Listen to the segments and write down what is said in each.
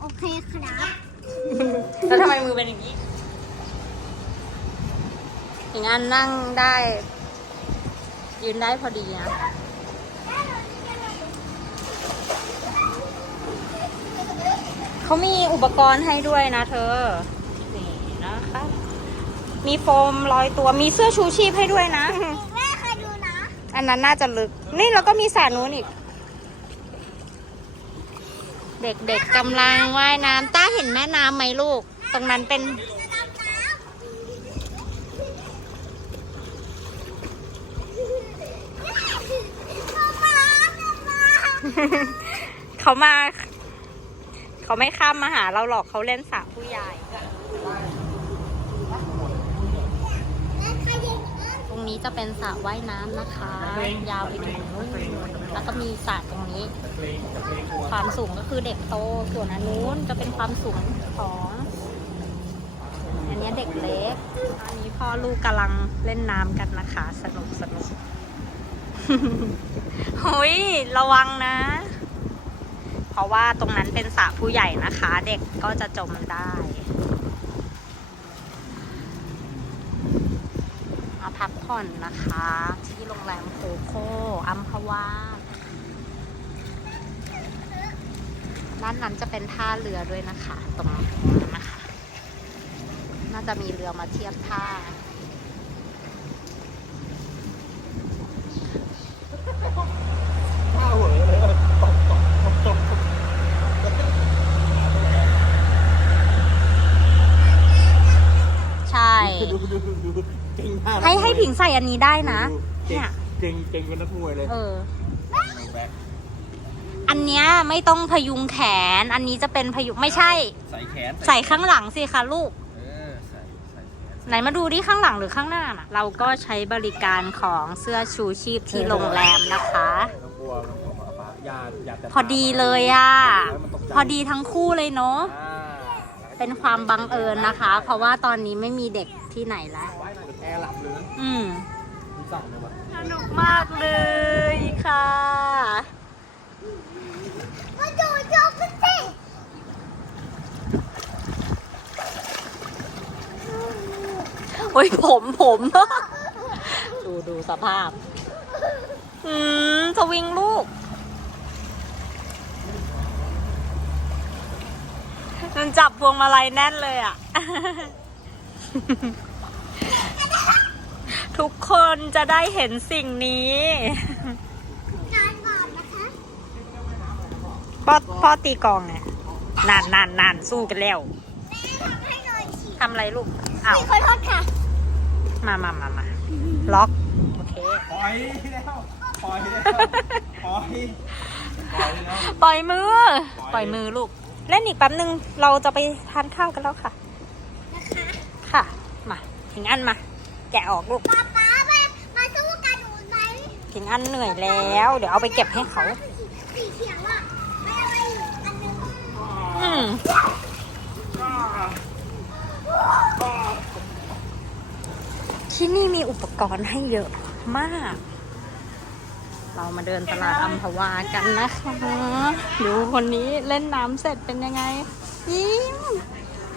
โอเคครับแล้วทำไมมือเป็นอย่างนี้อย่างนั้นนั่งได้ ยืนได้พอดีนะเขามีอุปกรณ์ให้ด้วยนะเธอ นี่นะคะ มีโฟมลอยตัวมีเสื้อชูชีพให้ด้วยนะ แม่เคยดูนะ อันนั้นน่าจะลึก นี่แล้วก็มีสระนู้นอีก เด็กๆกำลังว่ายน้ำต้าเห็นแม่น้ำไหมลูก ตรงนั้นเป็นเขามา เขามาเขามาเขาไม่ข้ามมาหาเราหรอกเขาเล่นสระผู้ใหญ่ แล้วใครยิงเอิ้น ต รงนี้จะเป็นสระว่ายน้ำนะคะ ยาวไปถึงนู่นแล้วก็มีสระตรงนี้ ความสูงก็คือเด็กโต ส่วนอันนู้นจะเป็นความสูงของอันเนี้ยเด็กเล็ก อันนี้พ่อลูกกำลังเล่นน้ำกันนะคะ สนุกสนุกหุยระวังนะ เพราะว่าตรงนั้นเป็นสระผู้ใหญ่นะคะ เด็กก็จะจมได้ มา พักผ่อนนะคะ ที่โรงแรมโคโค่อัมพวาด้านนั้นจะเป็นท่าเรือด้วยนะคะ ตรงนั้นนะคะ น่าจะมีเรือมาเทียบท่าข้วเหอะเลยตบตบตบตบตบ ใช่ ดูดูดูดูเก่งมากให้ให้ผิงใส่อันนี้ได้นะดูเนี่เก่งย เก่งเก่งเป็นนักมวยเลยเออ แบ็คอันเนี้ยไม่ต้องพยุงแขน อันนี้จะเป็นพยุงไม่ใช่ ใส่แขนใส่ข้างหลังสิคะลูก เออใส่ใส่แขนไหนมาดูที่ข้างหลังหรือข้างหน้าน่ะ เราก็ใช้บริการของเสื้อชูชีพที่โรงแรมนะคะต้องกลัวต้องกลัวป๊าป๊าอย่าอย่าแต่พอดีเลยอะมันตกใจพอดีทั้งคู่เลยเนาะ อ่า เป็นความบังเอิญนะคะ เพราะว่าตอนนี้ไม่มีเด็ก ที่ไหนแล้วไว้หน่อยแอร์หลับเลยนะอืมมีสั่งเลยว่ะสนุกมากเลยค่ะมาดูโยกกันสิโอ้ยผมผม ดูดูสภาพ อืมสวิงลูกมันจับพวงมาลัยแน่นเลยอะ ทุกคนจะได้เห็นสิ่งนี้งานบาปนะคะพ่อพ่อตีกลองไงนานนานนานสู้กันแล้วแม่ทำให้หน่อยสิทำอะไรลูกอ้าวขอโทษค่ะ มามามามาล็อก โอเค ปล่อยแล้ว ปล่อยแล้ว ปล่อย ปล่อยแล้วปล่อยมือปล่อยปล่อยมือลูก เล่นอีกแป๊บนึง เราจะไปทานข้าวกันแล้วค่ะนะคะค่ะมา ถิงอันมา แกะออกลูกป๊าป๊ามามาสู้กันหนูไหมถิงอันเหนื่อยแล้ว เดี๋ยวเอาไปเก็บให้เขาสีเขียวอะไม่อะไรอยู่อันนึงอืมที่นี่มีอุปกรณ์ให้เยอะมาก เรามาเดินตลาดอัมพวากันนะคะดูคนนี้เล่นน้ำเสร็จเป็นยังไง ยิ้ม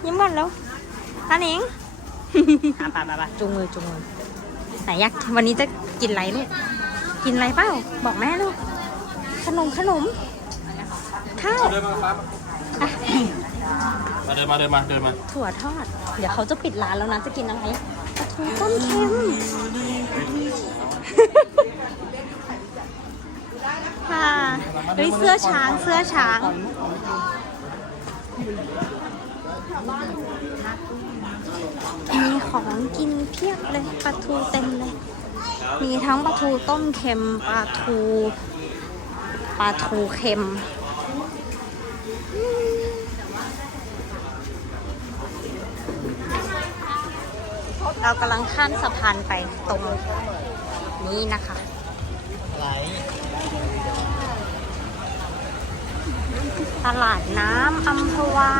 ยิ้มก่อนแล้วนันเอง อะไปไปไปจูงมือจูงมือไหนอยากวันนี้จะกินอะไรลูกกินอะไรเปล่าบอกแม่ลูกขนมขนมข้าวเดินมาปั๊บอะมาเดินมาเดินมาเดินมาถั่วทอด เดี๋ยวเขาจะปิดร้านแล้วนะจะกินอะไรปลาทูต้มเค็ม ค่ะเฮ้ยเสื้อช้างเสื้อช้าง มีของกินเพียบเลยปลาทูเต็มเลย มีทั้งปลาทูต้มเค็มปลาทูปลาทูเค็มเรากำลังข้ามสะพานไปตรงนี้นะคะตลาดน้ำอัมพวา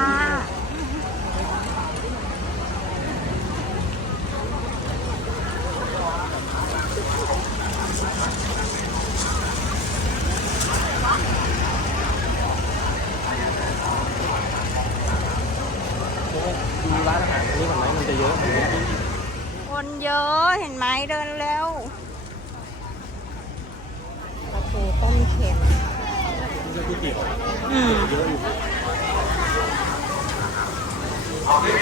เยอะ คนเยอะเห็นไหมเดินเร็วปลาทูต้มเค็ม เยอะที่เกี่ยว อืม เยอะอยู่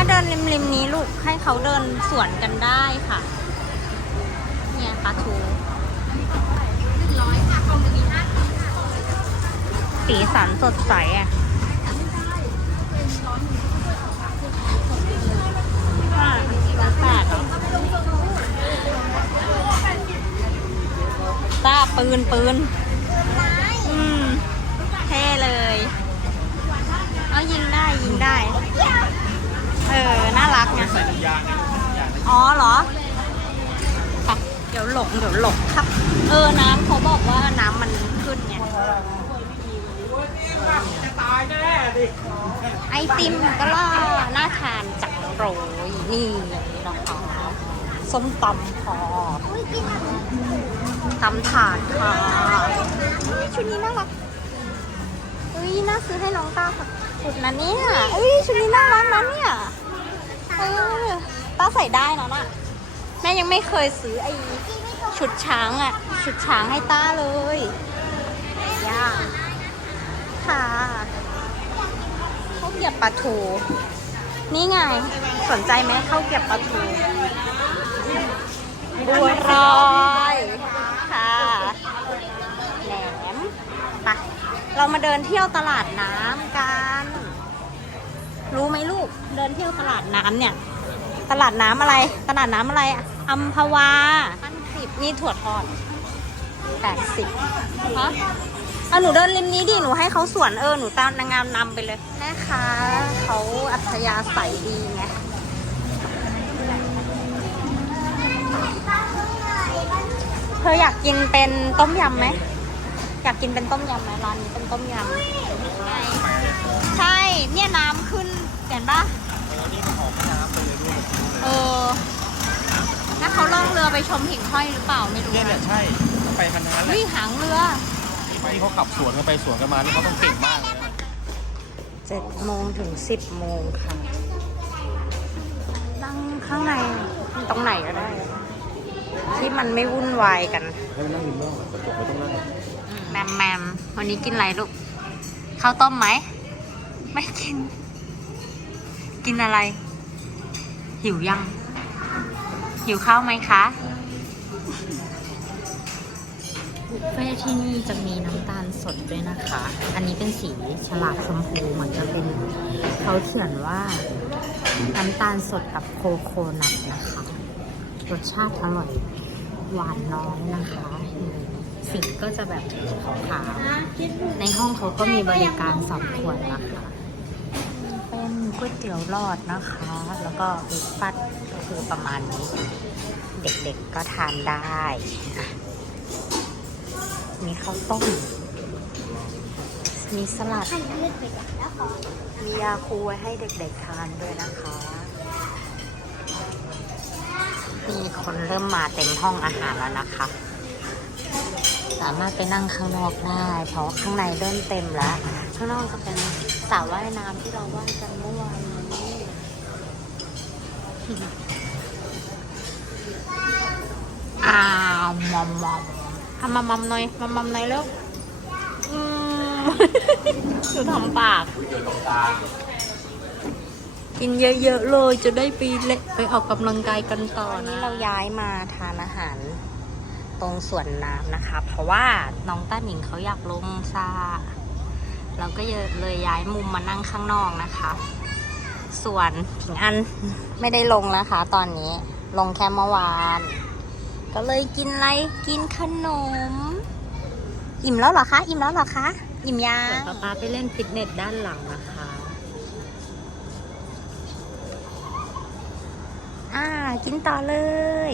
ริมๆนี้ลูกให้เขาเดินสวนกันได้ค่ะ เนี่ยปลาทูสีสันสดใสอะอ่าร้อยแปดเหรอต้าปืนปืนอืมเท่เลย เอายิงได้ยิงได้ เออ น่ารักไงอ๋อเหรอไปเดี๋ยวหลงเดี๋ยวหลงครับ เออ น้ำเขาบอกว่าน้ำมันขึ้นไงไอติมก็ล่าน่าทานจักโรยนี่นะคะส้มตำคอตำถาดค่ะอุ๊ยชุดนี้น่ารักอุ้ยน่าซื้อให้น้องต้าค่ะชุดนั้นเนี่ยอุ้ยชุดนี้น่ารักนะเนี่ย เออต้าใส่ได้เนาะน่ะแม่ยังไม่เคยซื้อไอชุดช้างอะชุดช้างให้ต้าเลยย่าค่ะข้าวเกรียบปลาทู นี่ไง สนใจไหมข้าวเกรียบปลาทูบัวรอยค่ะแหลมไปเรามาเดินเที่ยวตลาดน้ำกัน รู้ไหมลูก เดินเที่ยวตลาดน้ำเนี่ย ตลาดน้ำอะไร ตลาดน้ำอะไรอะอัมพวาพันสิบนี่ถั่วทอดแปดสิบฮะเอาหนูเดินริมนี้ดิ หนูให้เขาสวนเออ หนูตามนางงามนำไปเลยแม่ค้าเขาอัธยาศัยดีไง เธออยากกินเป็นต้มยำไหม อยากกินเป็นต้มยำไหมร้านนี้เป็นต้มยำไงใช่ เนี่ยน้ำขึ้น เห็นปะเออนี่มันออกแม่น้ำไปเลยด้วยเออแล้วเขาล่องเรือไปชมหิ่งห้อยหรือเปล่าไม่รู้เนี่ยแหละนะใช่ไปคันนั้นแหละวิ่งหางเรือ ที่เขาขับสวนกันไปสวนกันมานี่เขาต้องเก่งมากเลยนะเจ็ดโมงถึงสิบโมงค่ะนั่งข้างในตรงไหนก็ได้ ที่มันไม่วุ่นวายกัน ให้มันนั่งริมนอกกระจกไม่ต้องนั่งแมมแมมวันนี้กินอะไรลูก ข้าวต้มไหม ไม่กิน กินอะไร หิวยัง หิวข้าวไหมคะบุฟเฟ่ที่นี่จะมีน้ำตาลสดด้วยนะคะ อันนี้เป็นสีฉลากชมพูเหมือนจะเป็นเขาเขียนว่าน้ำตาลสดกับโคโคนัทนะคะ รสชาติอร่อยหวานน้อยนะคะ สีก็จะแบบขาวๆในห้องเขาก็มีบริการสองขวดนะคะ ก๋วยเตี๋ยวหลอดนะคะ แล้วก็เบรกฟาสต์ก็คือประมาณนี้ เด็กๆก็ทานได้ มีข้าวต้ม มีสลัด มียาคูไว้ให้เด็กๆทานด้วยนะคะ มีคนเริ่มมาเต็มห้องอาหารแล้วนะคะสามารถไปนั่งข้างนอกได้ เพราะข้างในเริ่มเต็มแล้ว ข้างนอกจะเป็น สระว่ายน้ำที่เราว่ายกันเมื่อวานนี้อ้าวมอมมอมทำมามอมหน่อยมามอมหน่อยแล้วอืมดูทำปาก กินเยอะๆเลยจะได้ไปเละไปออกกำลังกายกันต่อนะเราย้ายมาทานอาหารตรงสวนน้ำนะคะ เพราะว่าน้องต้าหนิงเขาอยากลงซา เราก็เลยย้ายมุมมานั่งข้างนอกนะคะ ส่วนผิงอันไม่ได้ลงนะคะ ตอนนี้ลงแค่เมื่อวาน ก็เลยกินอะไรกินขนม อิ่มแล้วเหรอคะ อิ่มแล้วเหรอคะ อิ่มยังป๊าป๊าไปเล่นฟิตเนสด้านหลังนะคะ อ่า กินต่อเลย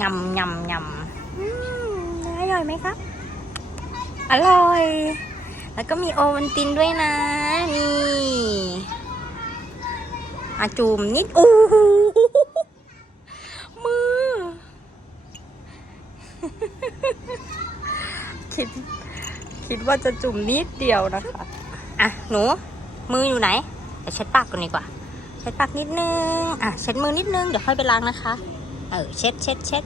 งำงำงำอืมเนื้ออร่อยไหมครับ อร่อย แล้วก็มีโอวันตินด้วยนะ นี่อาจูมนิดโอ้โหมือ คิด คิดว่าจะจุ่มนิดเดียวนะคะ อะ หนู มืออยู่ไหนเดี๋ยวเช็ดปากก่อนดีกว่า เช็ดปากนิดนึง อะ เช็ดมือนิดนึง เดี๋ยวค่อยไปล้างนะคะ เออ เช็ดเช็ดเช็ด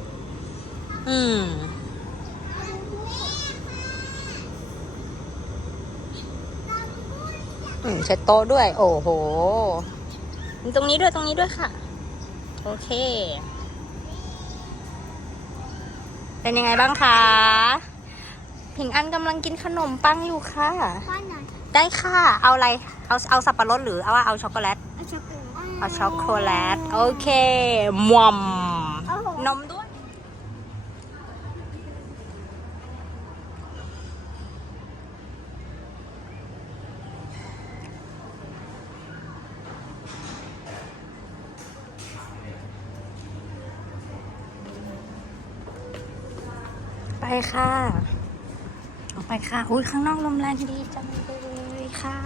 อืม อืมเช็ดโต๊ะด้วย โอ้โหมีตรงนี้ด้วยตรงนี้ด้วยค่ะ โอเค เป็นยังไงบ้างคะผิงอันกำลังกินขนมปังอยู่ค่ะ ป้อนหน่อยได้ค่ะ เอาอะไร เอาเอาสับปะรดหรือเอาว่าเอาช็อกโกแลต เอาช็อกโกแลต เอาช็อกโกแลต โอเคมวมโอ้โห นมด้วย ไปค่ะ ออกไปค่ะ อุ้ยข้างนอกลมแรงดีจังเลยค่ะ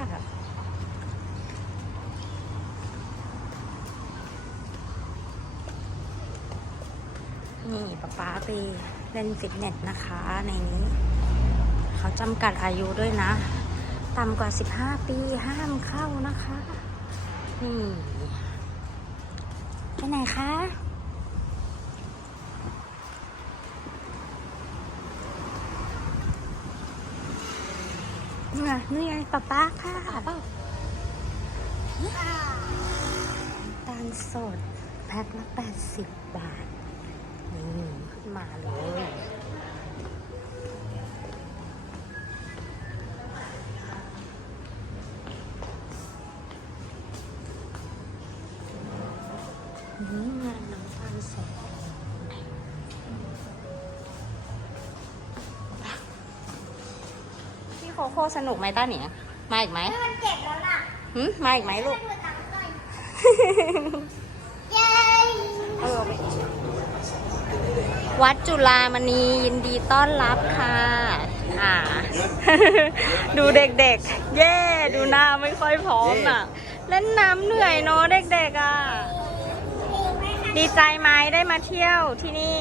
นี่ป๊าป๊าไปเล่นฟิตเนสนะคะ ในนี้ เขาจำกัดอายุด้วยนะ ต่ำกว่า 15 ปีห้ามเข้านะคะ นี่ ไปไหนคะ นี่ไงนี่ไงป๊าป๊าค่ะตาลสดแพ็คละ 80 บาท นี่ขึ้นมาเลยนี่งานน้ำตาลสด โคโค่สนุกไหมต้าเหนียมาอีกไหมมันเจ็บแล้วล่ะหืมมาอีกไหมลูกดูหนังหน่อยเย้เออไปวัดจุฬามณียินดีต้อนรับค่ะ อ่า ดูเด็กๆ เย่ดูหน้าไม่ค่อยพร้อมอะ เล่นน้ำเหนื่อยเนอะเด็กๆอะ ดีใจไหมได้มาเที่ยวที่นี่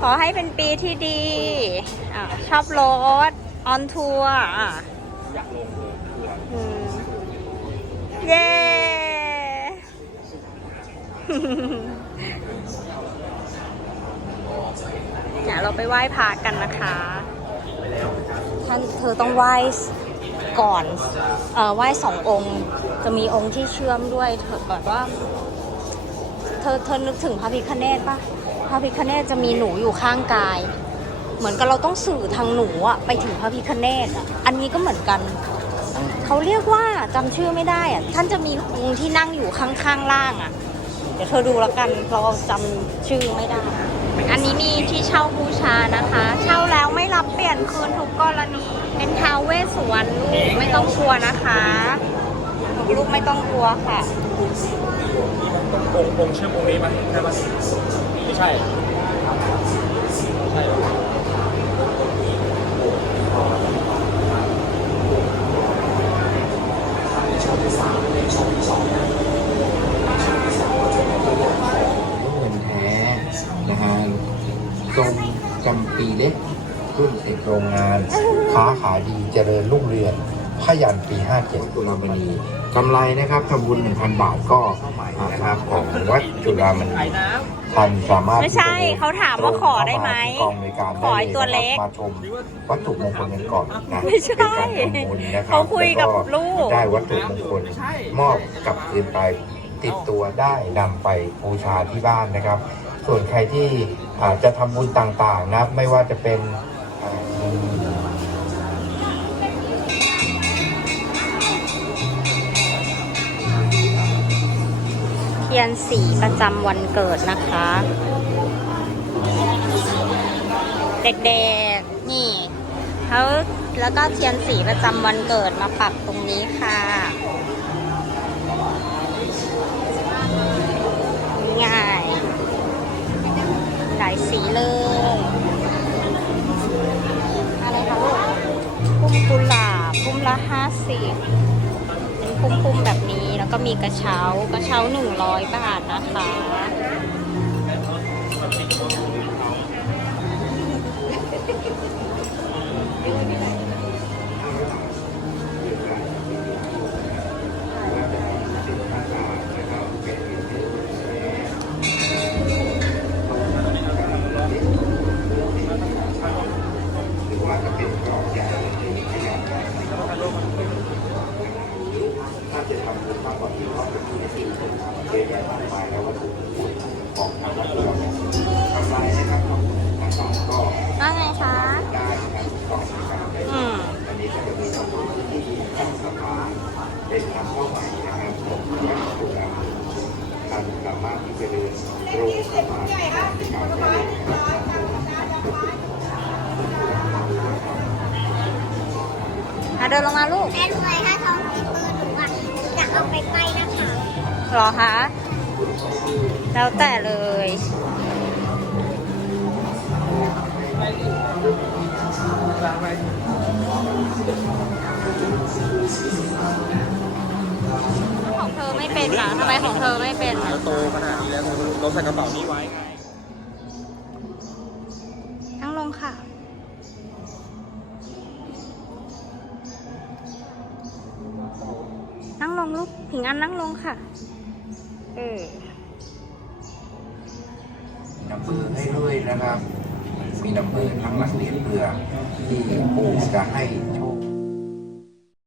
ขอให้เป็นปีที่ดีอชอบรถ ออนทัวร์อ่อยากลงเลยทัวร์เย้เดี๋ยวเราไปไหว้พระกันนะคะท่านเธอต้องไหว้ก่อนเอ่อไหว้สององค์ จะมีองค์ที่เชื่อมด้วย เธอแบบว่า เธอเธอนึกถึงพระพิคเนตปะ พระพิคเนตจะมีหนูอยู่ข้างกาย เหมือนกับเราต้องสื่อทางหนูอะไปถึงพระพิคเนตอะอันนี้ก็เหมือนกัน เขาเรียกว่าจำชื่อไม่ได้อะท่านจะมีองค์ที่นั่งอยู่ข้างๆล่างอะเดี๋ยวเธอดูแล้วกันเราจำชื่อไม่ได้ อันนี้มีที่เช่าบูชานะคะ เช่าแล้วไม่รับเปลี่ยนคืนทุกกรณี เป็นท้าวเวสสุวรรณลูกไม่ต้องกลัวนะคะ ลูกไม่ต้องกลัวค่ะ องค์องค์เชื่อมองค์นี้มั้ยใช่ปะไม่ใช่ใช่เหรอเงินแท้นะฮะทรงจำปีเล็กรุ่นเอกโรงงาน ค้าขายดีเจริญรุ่งเรืองพยันปี 57ตุลามณี กำไรนะครับทำบุญ1,000 บาทก็นะครับของวัดจุฬามณีไอ้น้ท่านสามารถไม่ใช่เขาถามว่าขอได้ไหมกองในวยการขอไอ้ตัวเล็กมาชมวัตถุมงคลกันก่อนนะไม่ใช่เป็นการทำบุญนะครับเขาคุยกับแวลูกได้วัตถุมงคลมอบกลับคืนไปติดตัวได้นำไปบูชาที่บ้านนะครับ ส่วนใครที่อาจจะทำบุญต่างๆนะครับไม่ว่าจะเป็น ทียนสีประจำวันเกิดนะคะ เด็กๆ นี่เขาแล้วก็เทียนสีประจำวันเกิดมาปักตรงนี้ค่ะง่าย หลายสีเลยอะไรคะลูกพุ่มกุหลาบพุ่มละห้าสิบเป็นพุ่มๆแบบ แล้วก็มีกระเช้ากระเช้าหนึ่งร้อยบาทนะคะ อะเดินลงมาลูกแม่รู้ไหมถ้าท้องติดมือหนูอะจะเอาไปไปนะคะเหรอคะ แล้วแต่เลย ไม่เป็นอะทำไมของเธอไม่เป็นอะเราโตขนาดนี้แล้วเราใส่กระเป๋านี้ไว้ไงนั่งลงค่ะ นั่งลงลูกผิงอันนั่งลงค่ะ เออมีน้ำเบื่อให้ด้วยนะครับ มีน้ำเบื่อทั้งหลักเหรียญเบื่อที่ปู่จะให้โชค